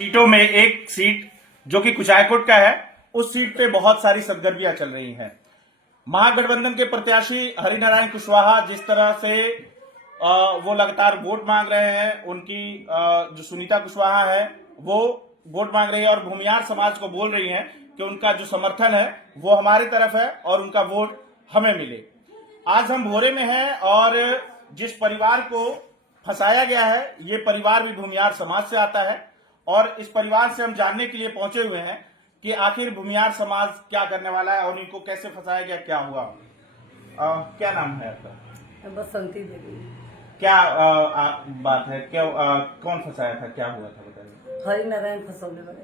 सीटों में एक सीट जो कि कुचायकोट का है, उस सीट पे बहुत सारी सरगर्मियां चल रही हैं। महागठबंधन के प्रत्याशी हरिनारायण कुशवाहा जिस तरह से वो लगातार वोट मांग रहे हैं, उनकी जो सुनीता कुशवाहा है वो वोट मांग रही है और भूमियार समाज को बोल रही हैं कि उनका जो समर्थन है वो हमारी तरफ है और उनका वोट हमें मिले। आज हम भोरे में हैं और जिस परिवार को फंसाया गया है, ये परिवार भी भूमियार समाज से आता है और इस परिवार से हम जानने के लिए पहुंचे हुए हैं कि आखिर भूमियार समाज क्या करने वाला है और इनको कैसे फंसाया गया, क्या हुआ। क्या नाम है आपका? बसंती देवी। क्या बात है, क्या कौन फंसाया था, क्या हुआ था बताइए। हरिनारायण फसौले वाले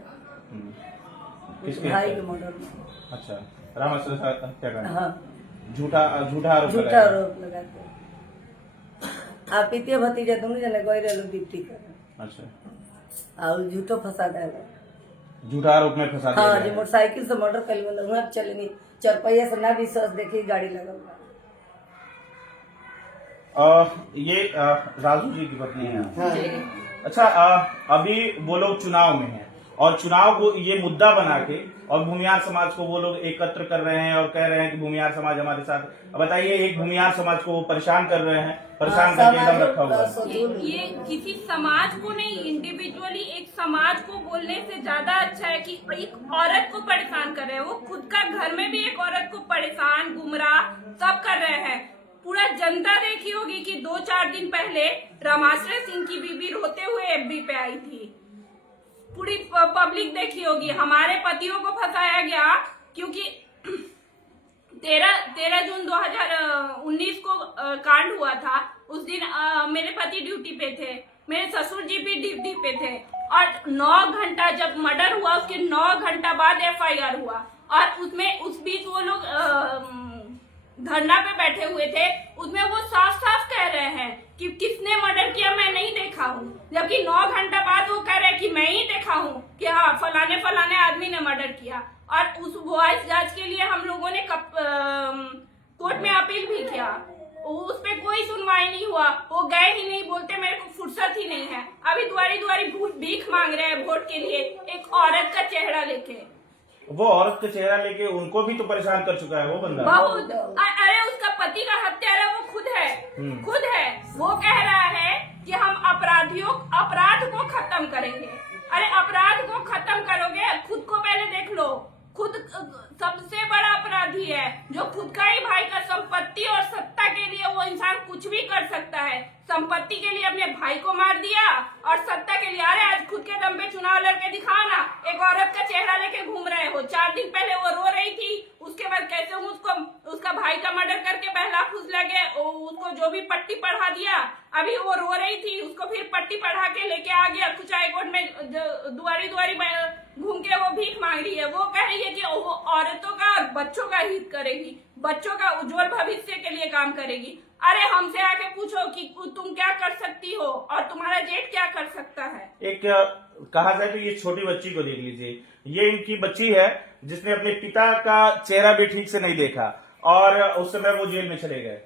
किसके भाई के मर्डर में। अच्छा, रामाश्रय हत्याकांड। हाँ, झूठा आरोप झूठा लगाया। आरोप लगाते। आप पितिया भतीजा दोनों जने गए रहे ड्यूटी कर अच्छा, और झूठो फंसा डाला। झूठा आरोप में फंसा दिया हाँ गया जी, है। मोटरसाइकिल से मर्डर कर लिया। वहाँ चले नहीं, चरपैया से ना विश्वास देखी गाड़ी लगल बा। ये राजू जी की पत्नी है। हाँ। अच्छा, अभी वो लोग चुनाव में हैं और चुनाव को ये मुद्दा बना के और भूमियार समाज को वो लोग एकत्र कर रहे हैं और कह रहे हैं कि भूमियार समाज हमारे साथ। अब बताइए, एक भूमियार समाज को वो परेशान कर रहे हैं, परेशान करके एकदम रखा हुआ है। ये किसी समाज को नहीं, इंडिविजुअली एक समाज को बोलने से ज्यादा अच्छा है कि एक औरत को परेशान कर रहे हैं। वो खुद का घर में भी एक औरत को परेशान, गुमराह सब कर रहे हैं। पूरा जनता देखी होगी कि 2-4 दिन पहले रामाश्रय सिंह की बीबी रोते हुए एफबी पे आई थी। पूरी पब्लिक देखी होगी। हमारे पतियों को फंसाया गया क्योंकि 13 जून 2019 को कांड हुआ था। उस दिन मेरे पति ड्यूटी पे थे, मेरे ससुर जी भी ड्यूटी पे थे और 9 घंटा जब मर्डर हुआ उसके 9 घंटा बाद एफआईआर हुआ और उसमें उस बीच वो लोग धरना पे बैठे हुए थे। उसमें वो साफ साफ कह रहे हैं कि किसने मर्डर किया मैं नहीं देखा हूँ, जबकि 9 घंटा बाद वो कह रहे हैं कि मैं ही देखा हूँ कि हाँ फलाने आदमी ने मर्डर किया। और उस वॉइस जांच के लिए हम लोगों ने कोर्ट में अपील भी किया, उस पे कोई सुनवाई नहीं हुआ। वो गए ही नहीं, बोलते मेरे को फुर्सत ही नहीं है। अभी द्वारी भीख मांग रहे हैं वोट के लिए, एक औरत का चेहरा लेके। वो औरत का चेहरा लेके उनको भी तो परेशान कर चुका है वो बंदा। बहुत। अरे उसका पति का हत्यारा वो खुद है। वो कह रहा है कि हम अपराध को खत्म करेंगे। अरे अपराध को खत्म करोगे, खुद को पहले देख लो। खुद सबसे बड़ा अपराधी है जो खुद का ही भाई का संपत्ति और सत्ता के लिए वो इंसान कुछ भी कर सकता है। संपत्ति के लिए अपने भाई को मार दिया और सत्ता के लिए। अरे आज खुद के दम पे चुनाव लड़के दिखाओ ना। एक औरत का चेहरा लेके घूम रहे हो। 4 दिन पहले वो रो रही थी, उसके बाद कैसे उसका भाई का मर्डर करके बहला फुसला के उसको जो भी पट्टी पढ़ा दिया। अभी वो रो रही थी, उसको फिर पट्टी पढ़ा के लेके आ गया कुचायकोट में, दुआरी घूम के वो भीख मांग रही है। वो कह रही है कि वो औरतों का और बच्चों का हित करेगी, बच्चों का उज्जवल भविष्य के लिए काम करेगी। अरे हमसे आके पूछो कि तुम क्या कर सकती हो और तुम्हारा जेठ क्या कर सकता है। एक कहा जाए तो ये छोटी बच्ची को देख लीजिए, ये इनकी बच्ची है जिसने अपने पिता का चेहरा भी ठीक से नहीं देखा और उस समय वो जेल में चले गए।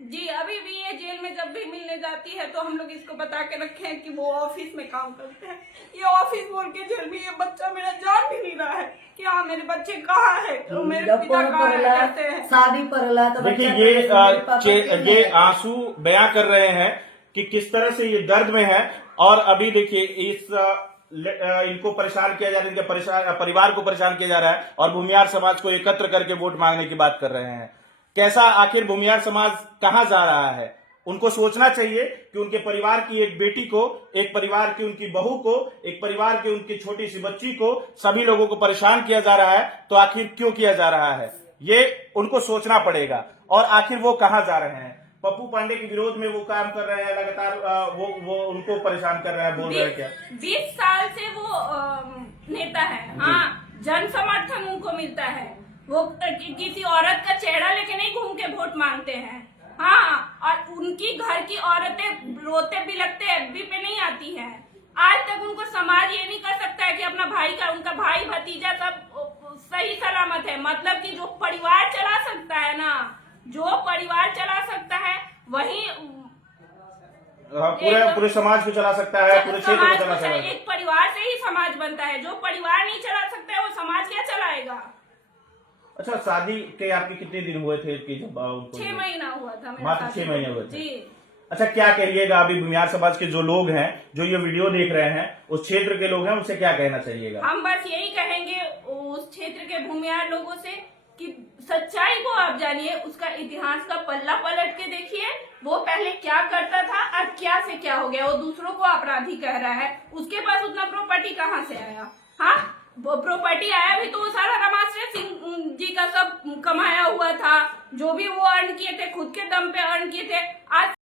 जी, अभी भी ये जेल में जब भी मिलने जाती है तो हम लोग इसको बता के रखे हैं कि वो ऑफिस में काम करते हैं। ये ऑफिस बोल के जेल में ये बच्चा मेरा जान भी नहीं रहा है कि हाँ मेरे बच्चे कहाँ है, तो मेरे पिता कहाँ रहते हैं। शादी पर तो देखिए ये आंसू बयां कर रहे हैं कि किस तरह से ये दर्द में है। और अभी देखिए इनको परेशान किया जा रहा है, इनके परिवार को परेशान किया जा रहा है और भूमियार समाज को एकत्र करके वोट मांगने की बात कर रहे हैं। कैसा आखिर भूमियार समाज कहां जा रहा है? उनको सोचना चाहिए कि उनके परिवार की एक बेटी को, एक परिवार की उनकी बहू को, एक परिवार की उनकी छोटी सी बच्ची को, सभी लोगों को परेशान किया जा रहा है, तो आखिर क्यों किया जा रहा है, ये उनको सोचना पड़ेगा। और आखिर वो कहां जा रहे हैं? पप्पू पांडे के विरोध में वो काम कर रहे हैं लगातार, वो उनको परेशान कर रहे हैं, बोल रहे हैं क्या 20 साल से वो नेता है। हाँ, जन समर्थन उनको मिलता है। वो किसी औरत का चेहरा लेके नहीं घूम के वोट मांगते हैं। हाँ, और उनकी घर की औरतें रोते बिलखते एफबी पे नहीं आती हैं। आज तक उनको समाज ये नहीं कर सकता है कि अपना उनका भाई भतीजा सब सही सलामत है। मतलब कि जो परिवार चला सकता है ना, जो परिवार चला सकता है वही पूरे समाज को चला सकता है, पूरे क्षेत्र को समाज चला को सकता है। एक परिवार से ही समाज बनता है। जो परिवार नहीं चला सकता है वो समाज क्या चलाएगा। अच्छा, शादी के आपके कितने दिन हुए थे कि जब उनको 6 महीना हुआ था मेरा मात्र शादी 6 महीने हुए को। थे। जी। अच्छा, क्या कहिएगा अभी भूमियार समाज के जो लोग हैं, जो ये वीडियो देख रहे हैं, उस क्षेत्र के लोग हैं, उनसे क्या कहना चाहिएगा? हम बस यही कहेंगे उस क्षेत्र के भूमियार लोगों से कि सच्चाई को आप जानिए, उसका इतिहास का पल्ला पलट के देखिए, वो पहले क्या करता था और क्या से क्या हो गया। वो दूसरों को अपराधी कह रहा है, उसके पास उतना प्रॉपर्टी कहाँ से आया? हाँ, वो प्रॉपर्टी आया भी तो वो सारा रमाश्रय सिंह जी का सब कमाया हुआ था। जो भी वो अर्न किए थे खुद के दम पे अर्न किए थे। आज